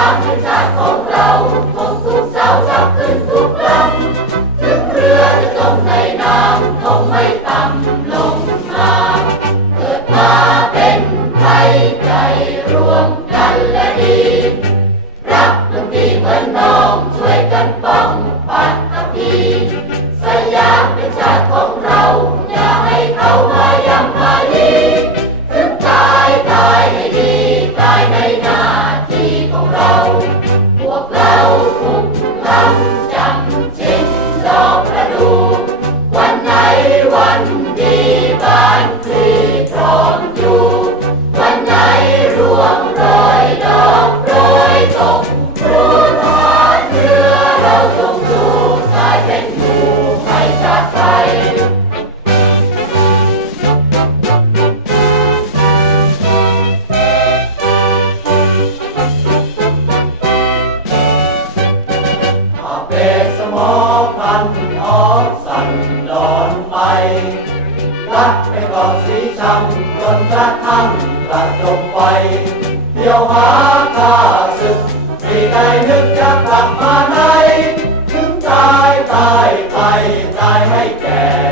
ามเป็นาของเราคงทุกเศร้าจับขึ้นทุกลำถึงเรือจะจมในน้ำคงไม่ต่ำลงมาเกิดมาาข้าศึกไม่ได้นึกจะกลับมาไหน ถึงตายตายไปตายให้แก่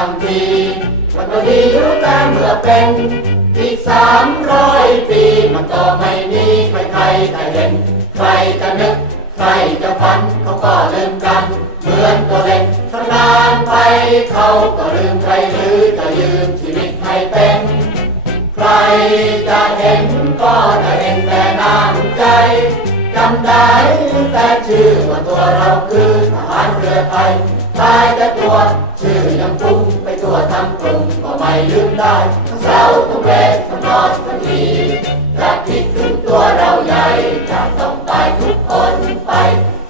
มันก็ดีอยู่แต่เมื่อเป็นอีกสามร้อยปีมันก็ไม่มีใครใครจะเห็น ใครจะนึก ใครจะฝันเขาก็ลืมกัน เหมือนตัวเล็กทำนานไปเขาก็ลืมใครหรือจะยืมชีวิตให้เป็น ใครจะเห็นก็จะเห็นแต่น้ำใจจำได้แต่ชื่อว่าตัวเราคือทหารเรือไทยตายแต่ตัว ชื่อยังฟุ้งไปทั่วทั้งกรุงก็ไม่ลืมได้ทั้งเศร้าทั้งเวททั้งนอนทั้งทีจะคิดถึงตัวเราใหญ่จะต้องตายทุกคนไป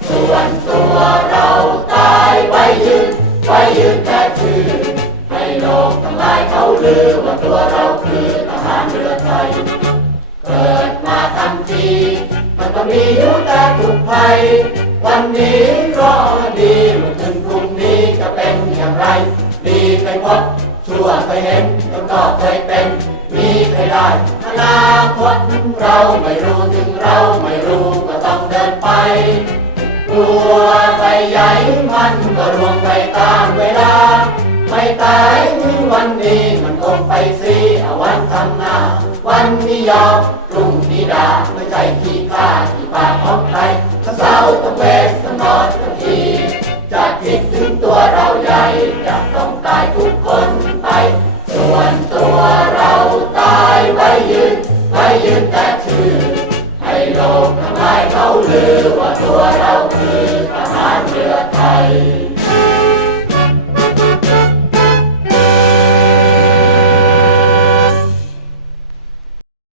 ส่วนตัวเราตายไว้ยืนไว้ยืนแต่ชื่อให้โลกทั้งหลายเขาลือว่าตัวเราคือทหารเรือไทย เกิดมาทันทีมันก็มีอยู่แต่ทุกภัยวันนี้ ไรดีเคยพบชั่วเคยเห็นแล้วก็เคยเป็น มีเคยได้อนาคตเราไม่รู้ถึงเราไม่รู้ก็ต้องเดินไปกลัวไปใหญ่มันก็รวงไปตามเวลา ไม่ตายวันนี้มันคงไปสิเอาวันทำหน้า วันนี้ยอมรุ่งนี้ด่าไม่ใจขี้ข้าที่ปากของใครถ้าเศร้าต้องเวทต้องนอน ต้องตายทุกคนไป ส่วนตัวเราตายไว้ยืนไว้ยืนแต่ชื่อ ให้โลกทั้งหลายเขาลือว่าตัวเราคือทหารเรือไทย